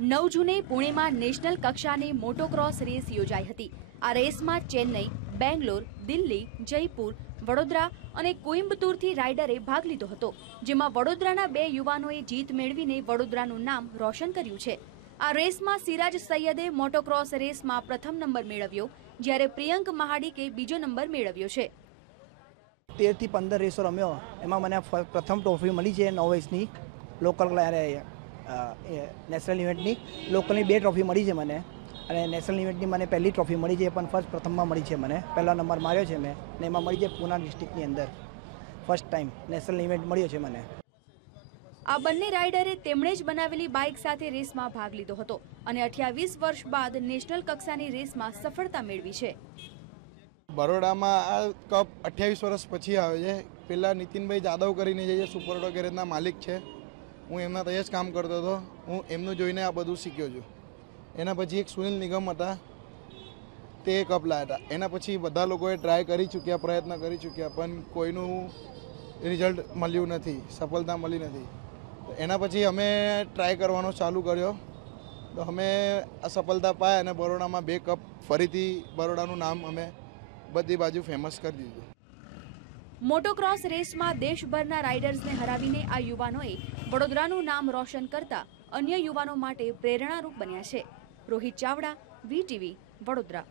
નવ જૂને પુણેમાં નેશનલ કક્ષાની મોટોક્રોસ રેસ યોજાઈ હતી. આ રેસમાં ચેન્નઈ, બેંગ્લોર, દિલ્હી, જયપુર, વડોદરા અને કોઇમ્બતુરથી રાઇડરે ભાગ લીધો હતો, જેમાં વડોદરાના બે યુવાનોએ જીત મેળવીને વડોદરાનું નામ રોશન કર્યું છે. આ રેસમાં સિરાજ સૈયદે મોટોક્રોસ રેસમાં પ્રથમ નંબર મેળવ્યો, જ્યારે પ્રિયંક મહાડિકે બીજો નંબર મેળવ્યો છે. તેરથી પંદર રેસો રમ્યો. એમાં મને પ્રથમ ટ્રોફી મળી છે નવ વયસની લોકલ નેશનલ ઇવેન્ટની લોકલની બે ટ્રોફી મળી છે મને. અને નેશનલ ઇવેન્ટની મને પહેલી ટ્રોફી મળી છે એ પણ ફર્સ્ટ પ્રથમમાં મળી છે મને. પહેલો નંબર માર્યો છે મેં ને એમાં મળી છે પુના ડિસ્ટ્રિક્ટની અંદર. ફર્સ્ટ ટાઈમ નેશનલ ઇવેન્ટ મળ્યો છે મને. આ બંને રાઇડરે તેમણે જ બનાવેલી બાઇક સાથે રેસમાં ભાગ લીધો હતો અને અઠ્યાવીસ વર્ષ બાદ નેશનલ કક્ષાની રેસમાં સફળતા મેળવી છે. બરોડામાં આ કપ અઠ્યાવીસ વર્ષ પછી આવે છે. પહેલાં નીતિનભાઈ જાદવ કરીને જે છે સુપર ગેરેજના માલિક છે. હું એમના ત્યાં જ કામ કરતો હતો. હું એમનું જોઈને આ બધું શીખ્યો છું. એના પછી એક સુનિલ નિગમ હતા. તે કપ લાવ્યા હતા. એના પછી બધા લોકોએ ટ્રાય કરી ચૂક્યા, પ્રયત્ન કરી ચૂક્યા, પણ કોઈનું રિઝલ્ટ મળ્યું નથી, સફળતા મળી નથી. એના પછી અમે ટ્રાય કરવાનો ચાલુ કર્યો. તો અમે આ સફળતા પાયા અને બરોડામાં બે કપ ફરીથી બરોડાનું નામ અમે બધી બાજુ ફેમસ કરી દીધું. મોટોક્રોસ રેસમાં દેશભરના રાઇડર્સને હરાવીને આ યુવાનોએ વડોદરાનું નામ રોશન કરતા અન્ય યુવાનો માટે પ્રેરણારૂપ બન્યા છે. રોહિત ચાવડા વીટીવી વડોદરા.